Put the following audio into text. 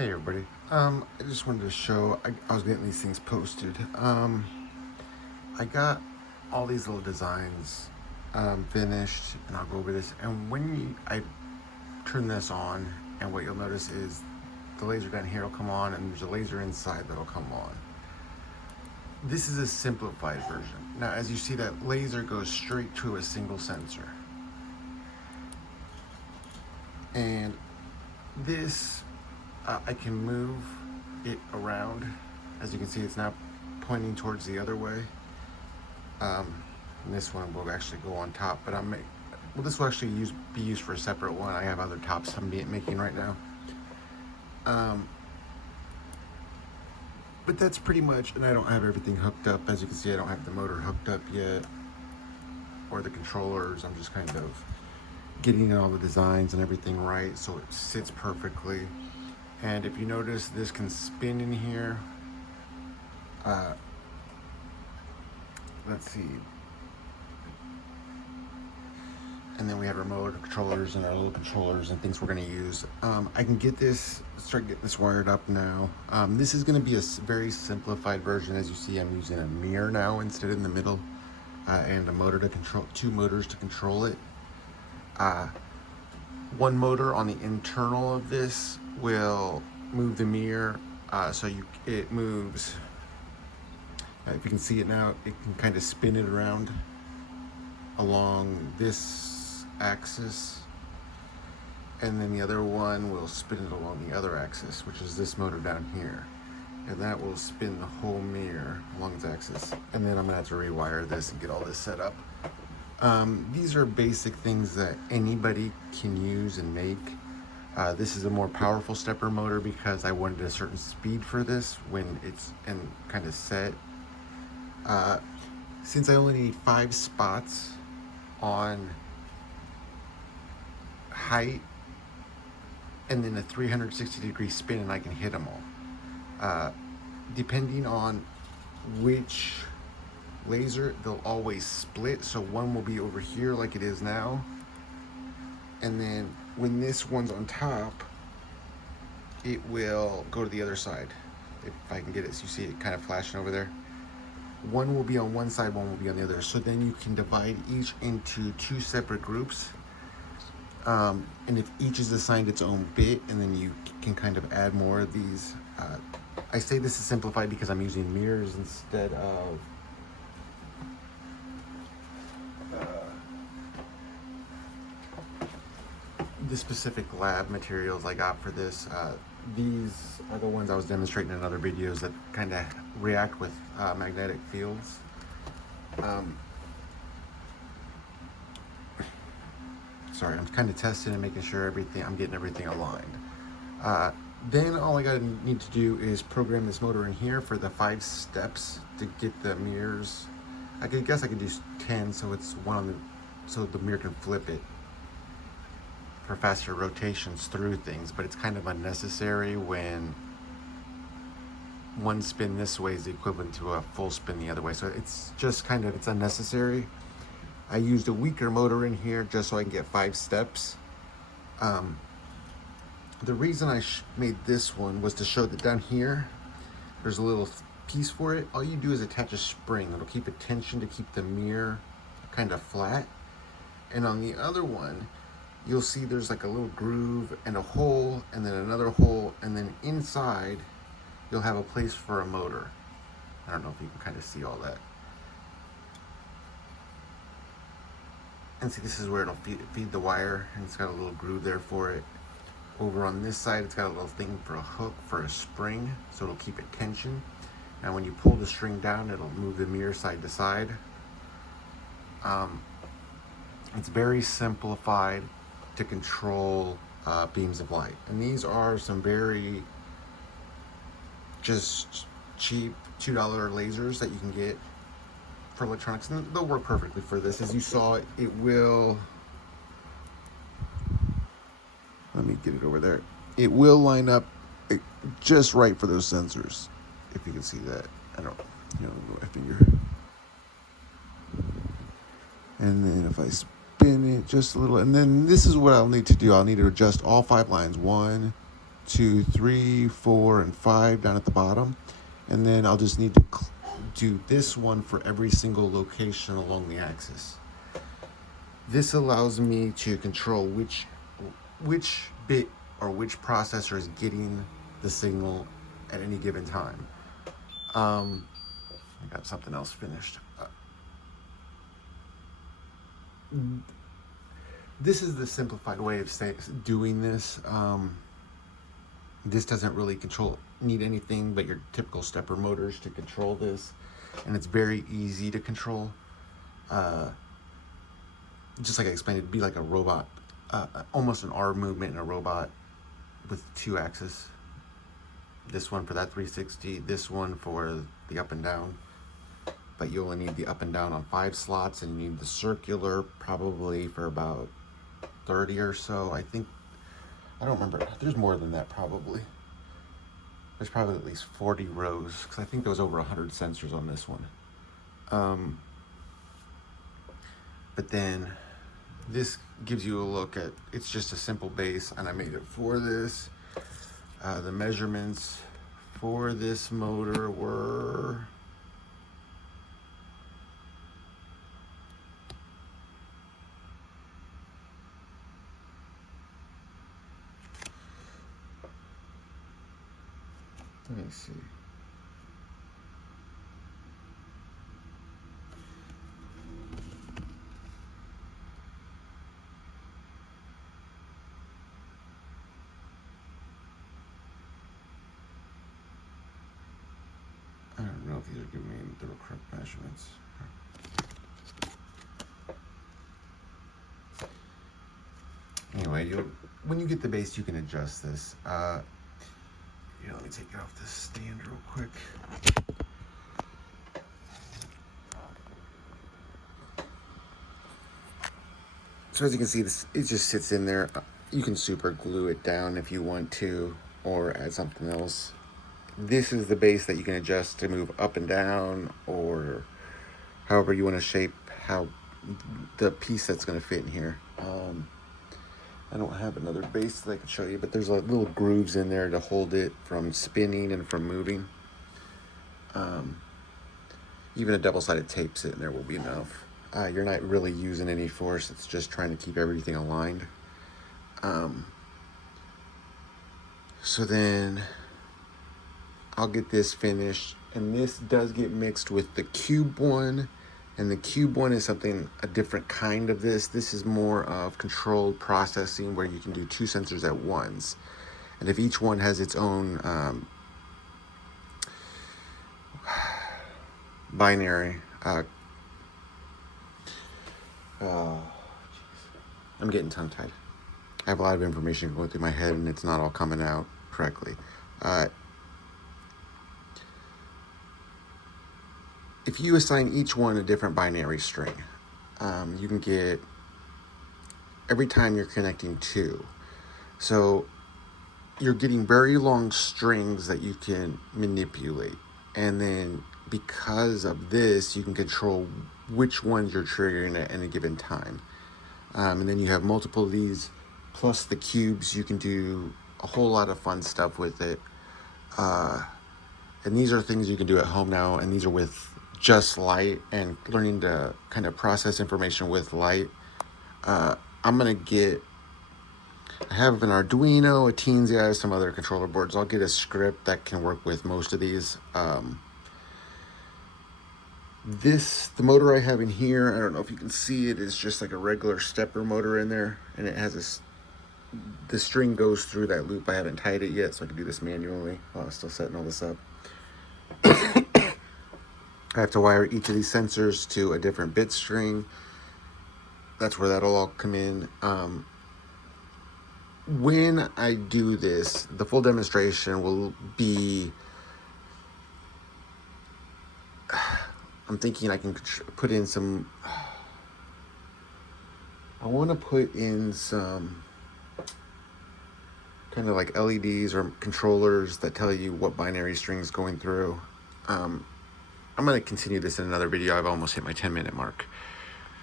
Hey everybody. I just wanted to show, I was getting these things posted. I got all these little designs finished, and I'll go over this. And when I turn this on, and what you'll notice is the laser down here will come on, and there's a laser inside that'll come on. This is a simplified version. Now, as you see, that laser goes straight to a single sensor. And this, I can move it around. As you can see, it's now pointing towards the other way. And this one will actually go on top, but this will actually be used for a separate one. I have other tops I'm making right now. But that's pretty much, and I don't have everything hooked up. As you can see, I don't have the motor hooked up yet, or the controllers. I'm just kind of getting all the designs and everything right so it sits perfectly. And if you notice, this can spin in here. Let's see. And then we have remote controllers and our little controllers and things we're going to use. I can start getting this wired up now. This is going to be a very simplified version. As you see, I'm using a mirror now instead in the middle, and a motor to control, two motors to control it. One motor on the internal of this will move the mirror, so it moves. If you can see it now, it can kind of spin it around along this axis, and then the other one will spin it along the other axis, which is this motor down here, and that will spin the whole mirror along its axis. And then I'm gonna have to rewire this and get all this set up. These are basic things that anybody can use and make. This is a more powerful stepper motor because I wanted a certain speed for this when it's kind of set. Since I only need 5 spots on height and then a 360-degree spin, and I can hit them all. Depending on which laser, they'll always split, so one will be over here like it is now, and then when this one's on top, it will go to the other side. If I can get it, so you see it kind of flashing over there. One will be on one side, one will be on the other, so then you can divide each into 2 separate groups, and if each is assigned its own bit, and then you can kind of add more of these. I say this is simplified because I'm using mirrors instead of the specific lab materials I got for this. These are the ones I was demonstrating in other videos that kind of react with magnetic fields. Sorry, I'm kind of testing and making sure I'm getting everything aligned. Then all I need to do is program this motor in here for the 5 steps to get the mirrors. I guess I could do 10, so it's so the mirror can flip it for faster rotations through things, but it's kind of unnecessary when one spin this way is equivalent to a full spin the other way. So it's just it's unnecessary. I used a weaker motor in here just so I can get 5 steps. The reason I made this one was to show that down here, there's a little piece for it. All you do is attach a spring. It'll keep a tension to keep the mirror kind of flat. And on the other one, you'll see there's like a little groove and a hole, and then another hole, and then inside you'll have a place for a motor. I don't know if you can kind of see all that. And see, this is where it'll feed the wire, and it's got a little groove there for it. Over on this side, it's got a little thing for a hook for a spring, so it'll keep it tension. And when you pull the string down, it'll move the mirror side to side. It's very simplified to control beams of light. And these are some very just cheap $2 lasers that you can get for electronics, and they'll work perfectly for this. As you saw, it will, let me get it over there. It will line up just right for those sensors, if you can see that. I don't, my finger. And then if I spin it just a little, and then this is what I'll need to do. I'll need to adjust all 5 lines. 1, 2, 3, 4, and 5 down at the bottom. And then I'll just need to do this one for every single location along the axis. This allows me to control which bit or which processor is getting the signal at any given time. I got something else finished. This is the simplified way of doing this. This doesn't really need anything but your typical stepper motors to control this, and it's very easy to control. Just like I explained, it'd be like a robot, almost an arm movement in a robot with 2 axes. This one for that 360, this one for the up and down. But you only need the up and down on 5 slots, and you need the circular probably for about 30 or so. I don't remember. There's more than that probably. There's probably at least 40 rows, because I think there was over 100 sensors on this one. But then this gives you a look at, it's just a simple base, and I made it for this. The measurements for this motor were let me see. I don't know if these are giving me the correct measurements. Anyway, when you get the base, you can adjust this. Here, let me take it off this stand real quick. So as you can see, it just sits in there. You can super glue it down if you want to, or add something else. This is the base that you can adjust to move up and down, or however you want to shape how the piece that's going to fit in here. I don't have another base that I can show you, but there's like little grooves in there to hold it from spinning and from moving. Even a double-sided tape sitting there will be enough. You're not really using any force, it's just trying to keep everything aligned. So then I'll get this finished, and this does get mixed with the cube one, and the cube one is a different kind of this. This is more of controlled processing, where you can do 2 sensors at once, and if each one has its own binary, I'm getting tongue-tied. I have a lot of information going through my head, and it's not all coming out correctly. If you assign each one a different binary string, you can get, every time you're connecting 2. So you're getting very long strings that you can manipulate. And then because of this, you can control which ones you're triggering at any given time. And then you have multiple of these, plus the cubes. You can do a whole lot of fun stuff with it. And these are things you can do at home now, and these are with just light and learning to kind of process information with light. I have an Arduino, a Teensy, some other controller boards. I'll get a script that can work with most of these. The motor I have in here, I don't know if you can see it, is just like a regular stepper motor in there, and it has the string goes through that loop. I haven't tied it yet, so I can do this manually while I'm still setting all this up. I have to wire each of these sensors to a different bit string. That's where that'll all come in. When I do this, the full demonstration will be, I'm thinking I can put in some, I want to put in some kind of like LEDs or controllers that tell you what binary string's going through. I'm going to continue this in another video. I've almost hit my 10-minute mark.